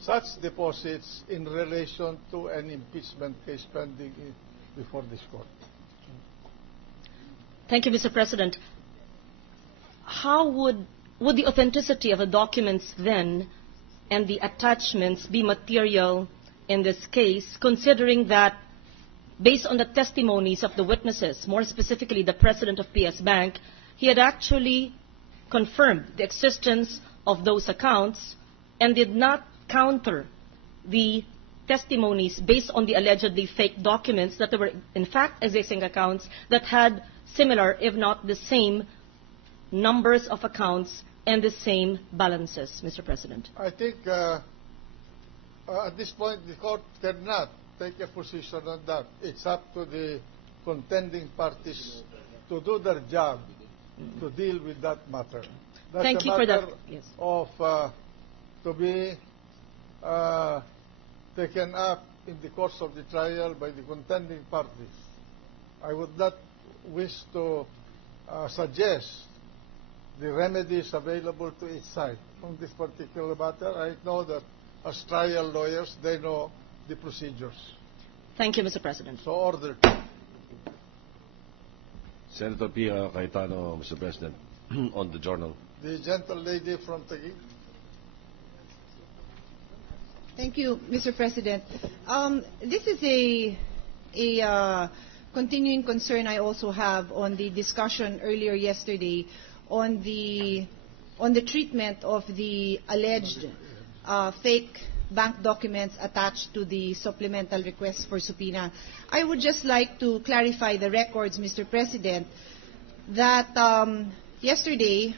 such deposits in relation to an impeachment case pending before this court. Thank you, Mr. President. How would the authenticity of the documents then and the attachments be material in this case, considering that based on the testimonies of the witnesses, more specifically the president of PS Bank, he had actually confirmed the existence of those accounts and did not counter the testimonies based on the allegedly fake documents that there were in fact existing accounts that had similar, if not the same, numbers of accounts and the same balances, Mr. President? I think at this point the court cannot take a position on that. It's up to the contending parties to do their job to deal with that matter. That's Thank you for that. Yes. Of to be taken up in the course of the trial by the contending parties. I would not wish to suggest the remedies available to each side on this particular matter. I know that as trial lawyers, they know the procedures. Thank you, Mr. President. So ordered. Senator Pia Cayetano, Mr. President, on the journal. The gentle lady from Taguig. Thank you, Mr. President. This is a continuing concern I also have on the discussion earlier yesterday on the treatment of the alleged fake bank documents attached to the supplemental request for subpoena. I would just like to clarify the records, Mr. President, that yesterday,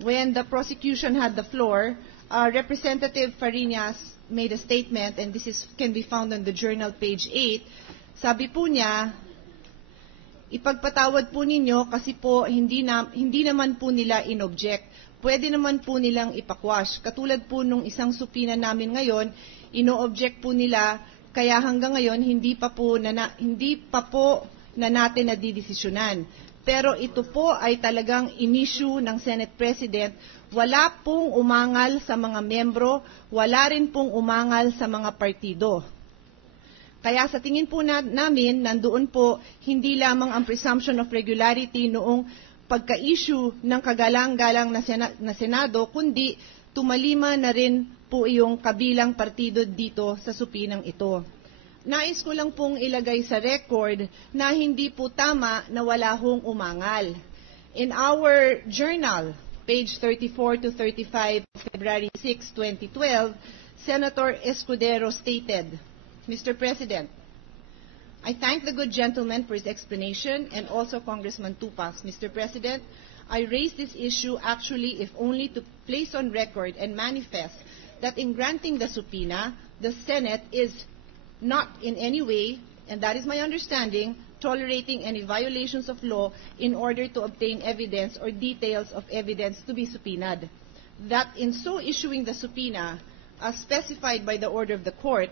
when the prosecution had the floor, Representative Fariñas made a statement, and this can be found on the journal, page 8. Sabi po niya, ipagpatawad po ninyo kasi po hindi naman po nila inobject. Pwede naman po nilang ipakwash. Katulad po nung isang subpoena namin ngayon, ino-object po nila, kaya hanggang ngayon hindi pa po na natin nadidesisyonan. Pero ito po ay talagang in-issue ng Senate President. Wala pong umangal sa mga membro, wala rin pong umangal sa mga partido. Kaya sa tingin po namin, nandoon po hindi lamang ang presumption of regularity noong pagka-issue ng kagalang-galang na Senado, kundi tumalima na rin po iyong kabilang partido dito sa supinang ito. Nais ko lang pong ilagay sa record na hindi po tama na wala hong umangal. In our journal, page 34 to 35, February 6, 2012, Senator Escudero stated, Mr. President, I thank the good gentleman for his explanation and also Congressman Tupas. Mr. President, I raise this issue actually if only to place on record and manifest that in granting the subpoena, the Senate is not in any way, and that is my understanding, tolerating any violations of law in order to obtain evidence or details of evidence to be subpoenaed. That in so issuing the subpoena, as specified by the order of the court,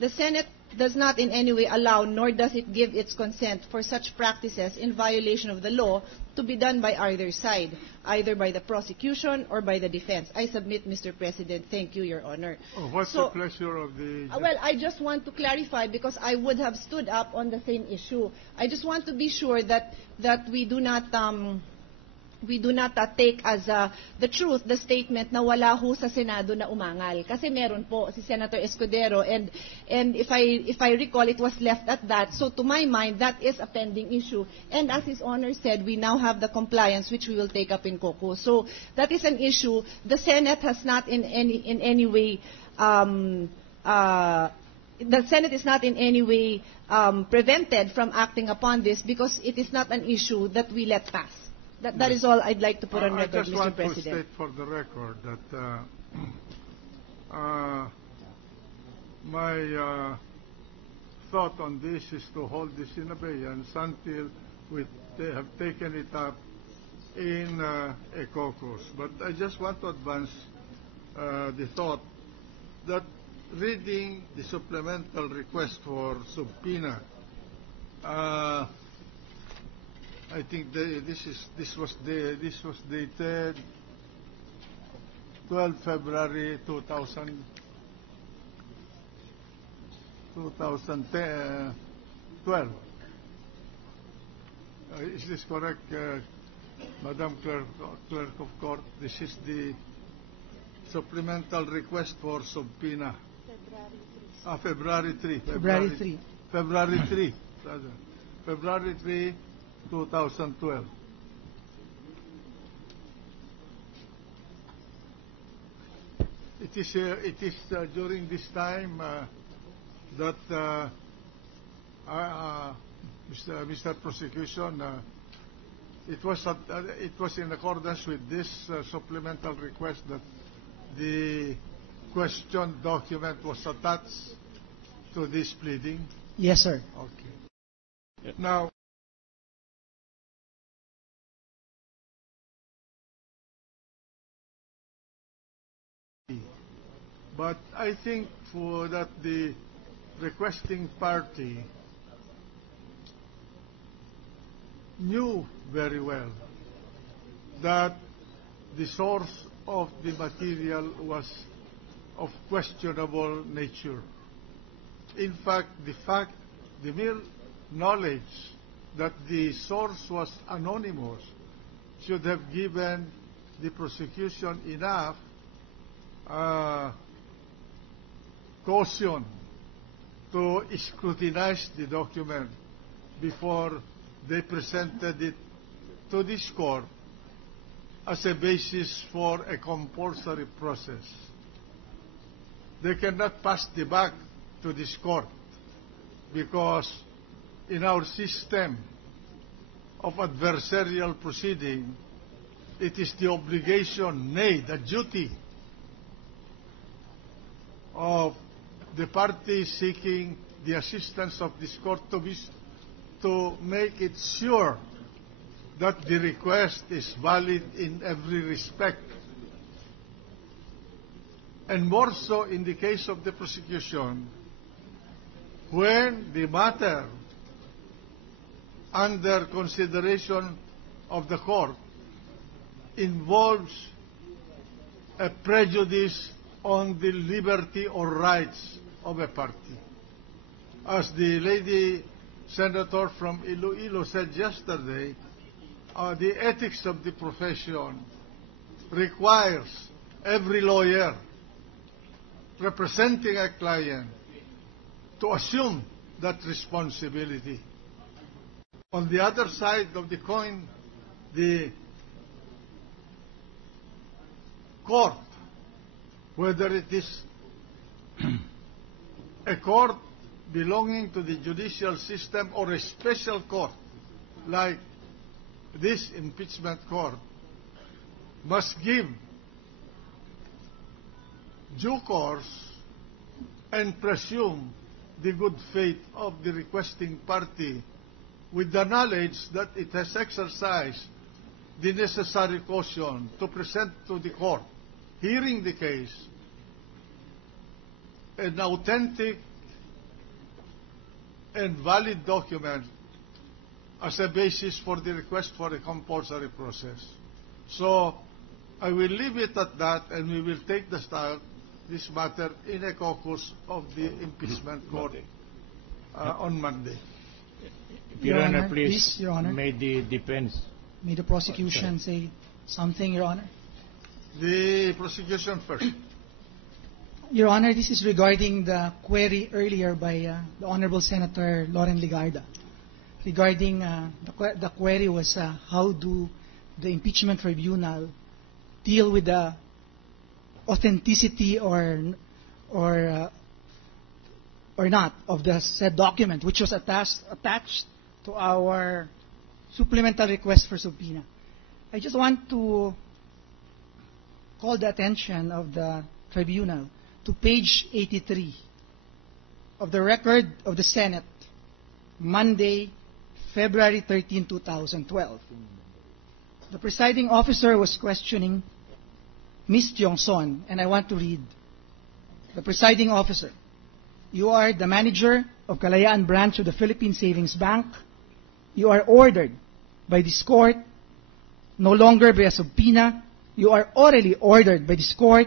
the Senate does not in any way allow nor does it give its consent for such practices in violation of the law to be done by either side, either by the prosecution or by the defense. I submit, Mr. President. Thank you, Your Honor. What's the pleasure of the... Well, I just want to clarify because I would have stood up on the same issue. I just want to be sure that we do not take as the truth the statement na wala ho sa Senado na umangal. Kasi meron po si Senator Escudero and if I recall, it was left at that. So to my mind, that is a pending issue. And as His Honor said, we now have the compliance which we will take up in COCO. So that is an issue. The Senate has not in any way the Senate is not in any way prevented from acting upon this because it is not an issue that we let pass. That is all I'd like to put on record, Mr. President. I just want to state for the record that my thought on this is to hold this in abeyance until they have taken it up in a caucus. But I just want to advance the thought that reading the supplemental request for subpoena, I think this was dated 12 February 2012. Is this correct, Madam Clerk of Court? This is the supplemental request for subpoena. February 3. February 3. February 3. Rather. February 3, 2012. It is during this time that Mr. Prosecution, it was in accordance with this supplemental request that the question document was attached to this pleading. Yes, sir. Okay. Now, but I think for that the requesting party knew very well that the source of the material was of questionable nature. In fact, the mere knowledge that the source was anonymous should have given the prosecution enough caution to scrutinize the document before they presented it to this court as a basis for a compulsory process. They cannot pass the buck to this court because in our system of adversarial proceeding, it is the obligation, nay, the duty of the party seeking the assistance of this court to make it sure that the request is valid in every respect. And more so in the case of the prosecution, when the matter under consideration of the court involves a prejudice on the liberty or rights of a party. As the lady senator from Iloilo said yesterday, the ethics of the profession requires every lawyer representing a client to assume that responsibility. On the other side of the coin, the court, whether it is a court belonging to the judicial system or a special court like this impeachment court, must give due course and presume the good faith of the requesting party with the knowledge that it has exercised the necessary caution to present to the court, hearing the case, an authentic and valid document as a basis for the request for a compulsory process. So I will leave it at that, and we will take this matter in a caucus of the impeachment court on Monday. Your Honor, please, Your Honor. May the defense... May the prosecution say something, Your Honor? The prosecution first. Your Honor, this is regarding the query earlier by the Honorable Senator Loren Ligarda. Regarding the query was how do the impeachment tribunal deal with the authenticity or not of the said document, which was attached to our supplemental request for subpoena. I just want to call the attention of the tribunal to page 83 of the record of the Senate, Monday, February 13, 2012. The presiding officer was questioning Ms. Tiongson, and I want to read. The presiding officer: you are the manager of Kalayaan branch of the Philippine Savings Bank. You are ordered by this court no longer by a subpoena you are orally ordered by this court